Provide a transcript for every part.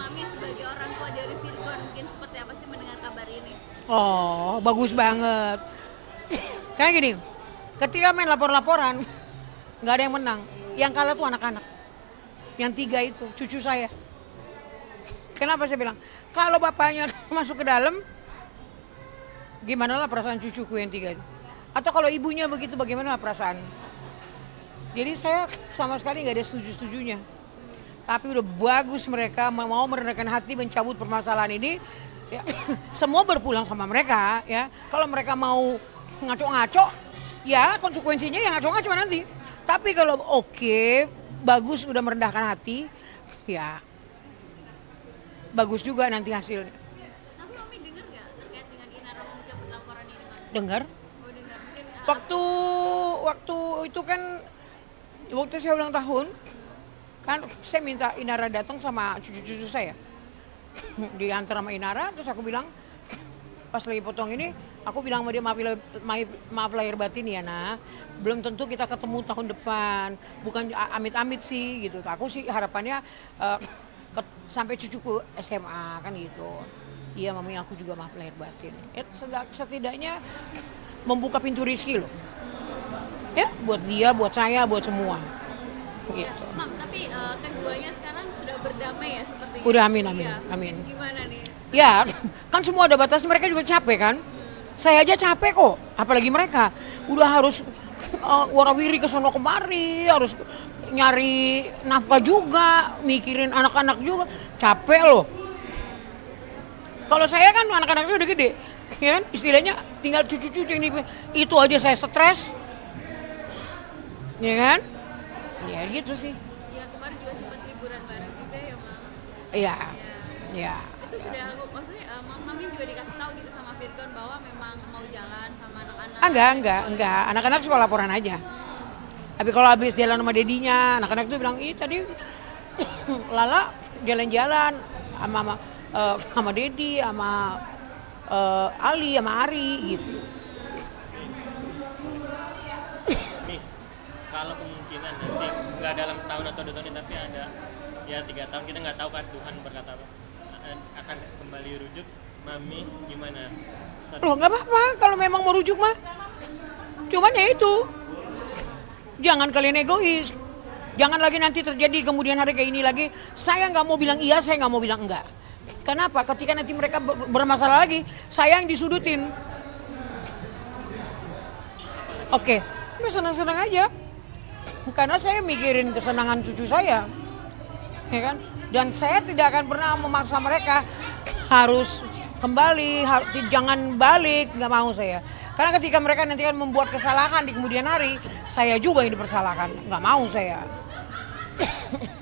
Mami sebagai orang tua dari Virgon mungkin seperti apa sih mendengar kabar ini? Oh, bagus banget. Kayak gini, ketika main lapor-laporan, nggak ada yang menang. Yang kalah tuh anak-anak. Yang 3 itu, cucu saya. Kenapa saya bilang? Kalau bapaknya masuk ke dalam, gimana lah perasaan cucuku yang 3 itu? Atau kalau ibunya begitu, bagaimana perasaan? Jadi saya sama sekali nggak ada setuju-setujunya. Tapi udah bagus mereka mau merendahkan hati mencabut permasalahan ini. Ya, semua berpulang sama mereka ya. Kalau mereka mau ngaco-ngaco, ya konsekuensinya yang ngaco-ngaco nanti. Tapi kalau oke, bagus udah merendahkan hati, ya bagus juga nanti hasilnya. Tapi Mami dengar nggak terkait dengan Inara mau mencabut laporan ini, Mami? Dengar? Oh dengar. Mungkin Waktu itu kan waktu saya ulang tahun, kan saya minta Inara datang sama cucu-cucu saya. Diantar sama Inara, terus aku bilang pas lagi potong ini, aku bilang sama dia maaf lahir batin ya nah, belum tentu kita ketemu tahun depan, bukan amit-amit sih gitu. Aku sih harapannya sampai cucuku SMA kan gitu. Iya mami aku juga maaf lahir batin. Setidaknya membuka pintu rezeki loh. Ya buat dia, buat saya, buat semua. Gitu. ya, Mam, tapi keduanya sekarang sudah berdamai ya sepertinya. Udah amin. Iya, Amin. gimana nih? Ya, kan semua ada batasnya, mereka juga capek kan. Saya aja capek kok, apalagi mereka. Udah harus warawiri ke sono kemari, harus nyari nafkah juga, mikirin anak-anak juga. Capek loh. Kalau saya kan anak-anak saya udah gede, ya kan? Istilahnya tinggal cucu-cucu ini. Itu aja saya stres. Ya kan? Ya gitu sih. Ya kemarin juga sempat liburan bareng juga ya, Mam. Iya. Ya. Itu sudah maksudnya Mami juga dikasih tahu gitu sama Virgon bahwa memang mau jalan sama anak-anak. Enggak. Anak-anak suka laporan aja. Tapi kalau habis jalan sama dedinya, anak-anak tuh bilang, ih tadi Lala jalan-jalan sama Dedi, sama Ali, sama Ari gitu. Nih, kalau kemungkinan nanti nggak dalam setahun atau 2 tahun ini, tapi ada ya 3 tahun, kita nggak tahu kan Tuhan berkata apa, akan kembali rujuk, Mami gimana? Loh nggak apa-apa kalau memang mau rujuk mah. Cuman ya itu, jangan kalian egois. Jangan lagi nanti terjadi kemudian hari kayak ini lagi. Saya nggak mau bilang iya, saya nggak mau bilang enggak. Kenapa? Ketika nanti mereka bermasalah lagi, saya yang disudutin. Oke, senang-senang aja. Karena saya mikirin kesenangan cucu saya. Ya kan? Dan saya tidak akan pernah memaksa mereka harus kembali, jangan balik, nggak mau saya. Karena ketika mereka nanti kan membuat kesalahan di kemudian hari, saya juga yang dipersalahkan, nggak mau saya.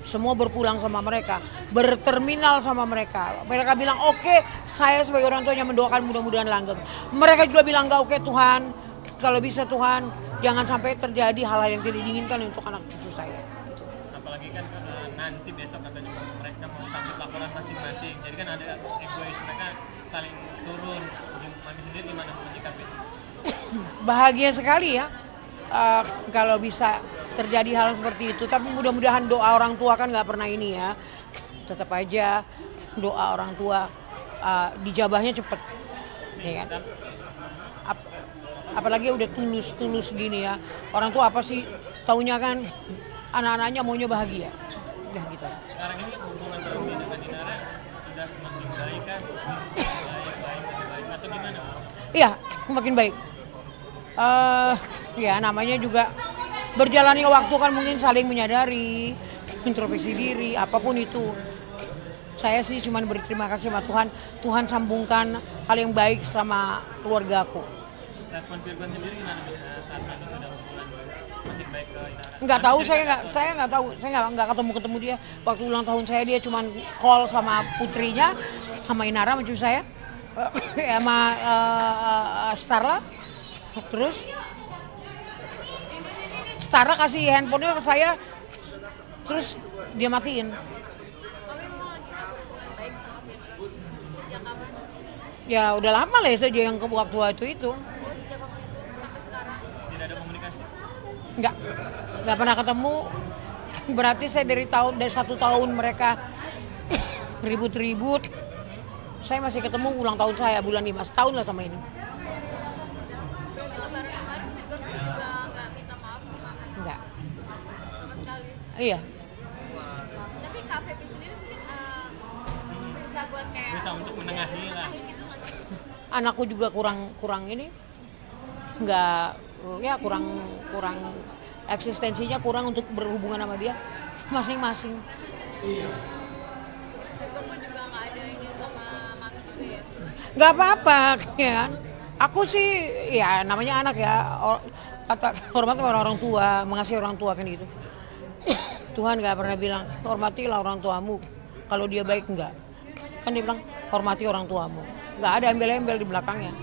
Semua berpulang sama mereka, berterminal sama mereka. Mereka bilang oke, saya sebagai orang tuanya mendoakan mudah-mudahan langgeng. Mereka juga bilang nggak oke Tuhan, kalau bisa Tuhan jangan sampai terjadi hal-hal yang tidak diinginkan untuk anak cucu saya. Apalagi kan nanti besok katanya mereka mau cabut laporan masing-masing, jadi kan ada egois mereka saling turun. Mami sendiri gimana menyikapi? Bahagia sekali ya kalau bisa terjadi hal seperti itu. Tapi mudah-mudahan doa orang tua kan nggak pernah ini ya. Tetap aja doa orang tua dijabahnya cepet, ya kan? Apalagi udah tulus gini ya. Orang tua apa sih taunya kan anak-anaknya maunya bahagia. Ya gitu. Sekarang ini hubungan Mami dengan Inara sudah semakin baik kan? Baik atau gimana? Iya, makin baik. Ya namanya juga berjalannya waktu kan mungkin saling menyadari, introspeksi diri, apapun itu. Saya sih cuma berterima kasih sama Tuhan. Tuhan sambungkan hal yang baik sama keluarga aku. Respon Virgon sendiri gimana saat Mami sudah berbulan makin baik ke Inara? Nggak tahu, saya nggak tahu, saya nggak ketemu dia. Waktu ulang tahun saya dia cuma call sama putrinya, sama Inara, sama cucu saya, sama Starla. Terus Starla kasih handphonenya ke saya, terus dia matiin. Tapi memang lagi nggak hubungan baik sama Virgon. Sejak kapan? Ya udah lama lah ya sejak yang ke waktu itu. Oh, sejak waktu itu sampai sekarang. Tidak ada komunikasi? Nggak pernah ketemu. Berarti saya dari 1 tahun mereka ribut-ribut. Saya masih ketemu ulang tahun saya bulan 5, setahun lah sama ini. Lebaran kemarin Virgon juga nggak minta maaf gimana? Enggak. Sama sekali. Iya. Tapi Kak Feby sendiri mungkin bisa buat kayak Bisa untuk menengahi lah. gitu nggak sih? Anakku juga kurang ini. Enggak, ya kurang eksistensinya kurang untuk berhubungan sama dia masing-masing. Virgon pun juga nggak ada ini sama Mami juga ya? Nggak apa-apa ya kan. Aku sih ya namanya anak ya, kata hormat sama orang tua, mengasihi orang tua kan gitu. Tuhan nggak pernah bilang hormatilah orang tuamu kalau dia baik, enggak. Kan dia bilang hormati orang tuamu. Nggak ada embel-embel di belakangnya.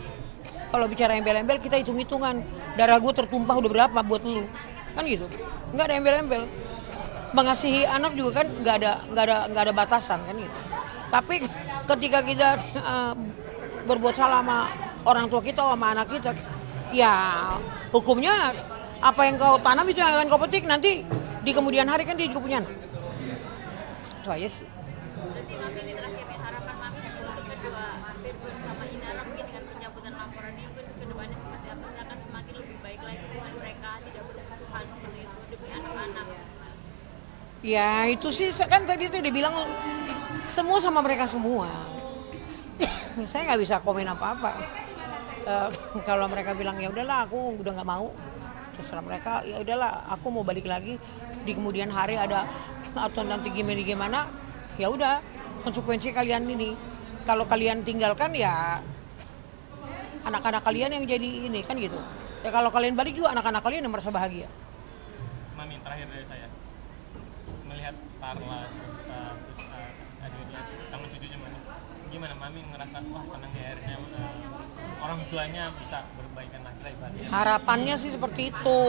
Kalau bicara embel-embel kita hitung-hitungan. Darah gue tertumpah udah berapa buat lu. Kan gitu. Nggak ada embel-embel. Mengasihi anak juga kan nggak ada batasan kan gitu. Tapi ketika kita berbuat salah sama orang tua kita sama anak kita, ya hukumnya apa yang kau tanam itu yang akan kau petik nanti di kemudian hari kan dia juga punya anak. Itu aja sih. Berarti Mami ini terakhir nih, harapan Mami mungkin untuk kedua Virgon sama Inara mungkin dengan pencabutan laporan ini mungkin kedepannya seperti apa sih, akan semakin lebih baik lagi hubungan mereka, tidak bermusuhan seperti itu demi anak-anak. Ya itu sih kan tadi tuh dibilang semua sama mereka semua. Saya nggak bisa komen apa-apa. Kalau mereka bilang ya udahlah aku udah nggak mau, terserah mereka. Ya udahlah aku mau balik lagi di kemudian hari ada atau nanti gimana ya udah konsekuensi kalian ini. Kalau kalian tinggalkan ya anak-anak kalian yang jadi ini kan gitu. Ya kalau kalian balik juga anak-anak kalian yang merasa bahagia. Mami, terakhir dari saya, melihat Starla terus akhirnya sama cucunya gimana Mami ngerasa wah senang ya akhirnya orang tuanya bisa berbaikan lagi lah ibaratnya. Harapannya sih seperti itu.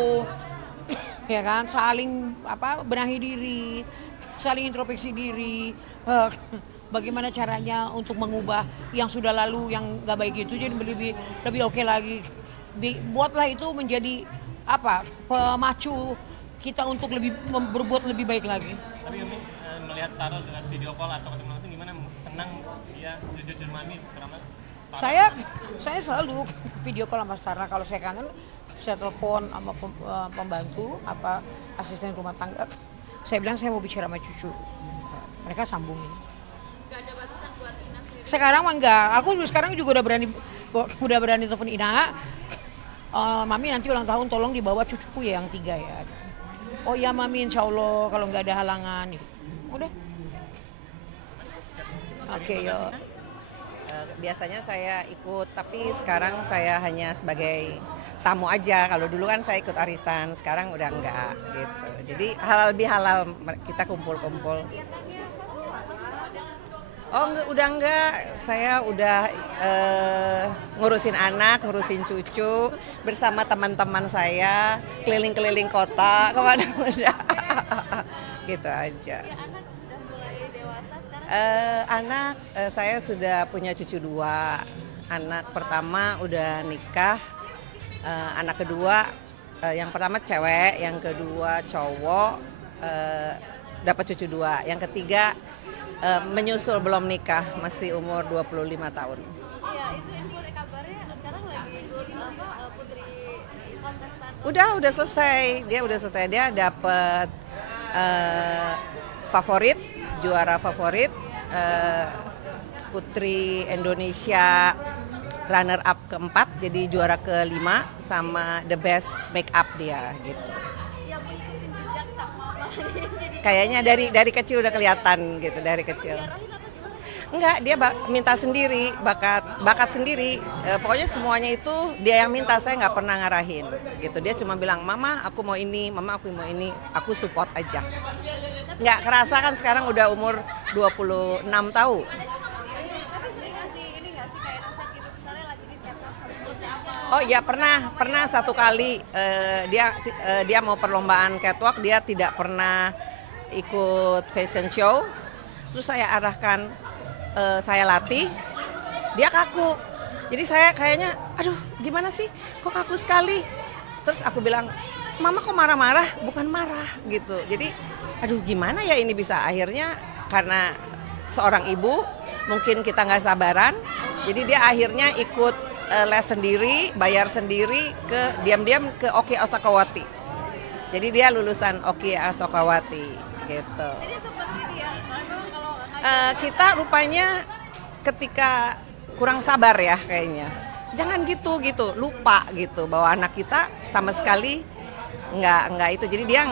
Ya kan, saling benahi diri, saling introspeksi diri. Bagaimana caranya untuk mengubah yang sudah lalu yang nggak baik itu jadi lebih oke lagi. Buatlah itu menjadi pemacu kita untuk berbuat lebih baik lagi. Tapi Mami melihat Starla dengan video call atau ketemu langsung gimana? Senang dia jujur Mami karena saya selalu video call sama Starla. Kalau saya kangen saya telepon sama pembantu asisten rumah tangga. Saya bilang saya mau bicara sama cucu. Mereka sambungin. Gak ada batasan buat Ina sendiri. Sekarang mah enggak. Aku sekarang juga udah berani telepon Ina. Mami nanti ulang tahun tolong dibawa cucuku ya yang 3 ya. Oh ya Mami, insya Allah kalau nggak ada halangan. Udah. Oke, yuk. Biasanya saya ikut, tapi sekarang saya hanya sebagai tamu aja. Kalau dulu kan saya ikut arisan, sekarang udah enggak gitu. Jadi lebih halal kita kumpul-kumpul. Oh udah enggak, saya udah ngurusin anak, ngurusin cucu bersama teman-teman saya, keliling-keliling kota kemana-mana. Gitu aja. Anak saya sudah punya cucu 2. Anak pertama udah nikah, anak kedua yang pertama cewek, yang kedua cowok, dapat cucu 2. Yang ketiga menyusul belum nikah, masih umur 25 tahun. Iya, itu info kabarnya sekarang lagi putri kontestan. Udah selesai, dia dapat favorit, juara favorit, Putri Indonesia runner up keempat, jadi juara ke-5 sama the best make up dia gitu. Yang mengikuti jejak sama Kayaknya dari kecil udah kelihatan gitu, dari kecil. Enggak, dia minta sendiri, bakat sendiri. Pokoknya semuanya itu dia yang minta, saya nggak pernah ngarahin gitu. Dia cuma bilang, mama aku mau ini, mama aku mau ini, aku support aja. Nggak kerasa kan sekarang udah umur 26 tahun. Oh iya, pernah satu kali dia mau perlombaan catwalk, dia tidak pernah ikut fashion show. Terus saya arahkan, saya latih, dia kaku. Jadi saya kayaknya, aduh gimana sih, kok kaku sekali. Terus aku bilang, mama kok marah-marah? Bukan marah gitu. Jadi aduh gimana ya ini bisa. Akhirnya karena seorang ibu, mungkin kita nggak sabaran, jadi dia akhirnya ikut les sendiri, bayar sendiri diam-diam ke Oki Asokawati. Jadi dia lulusan Oki Asokawati gitu. Jadi seperti dia, kalau Kita rupanya ketika kurang sabar ya kayaknya. Jangan gitu, lupa gitu bahwa anak kita sama sekali nggak itu. Jadi dia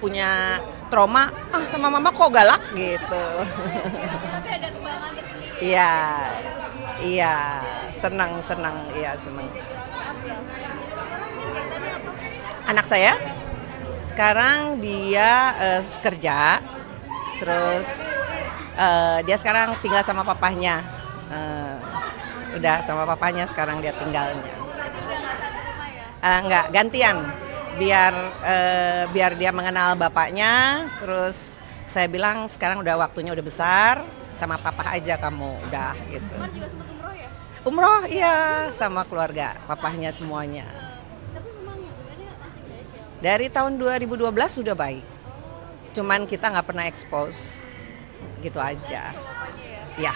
punya trauma, sama mama kok galak gitu. tapi ada kebanggaan tersendiri. Iya, senang, iya senang. Anak saya sekarang dia kerja, terus dia sekarang tinggal sama papahnya. Udah sama papahnya sekarang dia tinggalnya. Enggak, gantian. Biar dia mengenal bapaknya, terus saya bilang sekarang udah waktunya udah besar, sama papa aja kamu udah gitu. Kan juga sempat umroh ya? Umroh iya sama keluarga, papahnya semuanya. Tapi memang hubungannya masih baik ya? Dari tahun 2012 sudah baik, cuman kita nggak pernah expose, gitu aja. Bapaknya ya? Ya.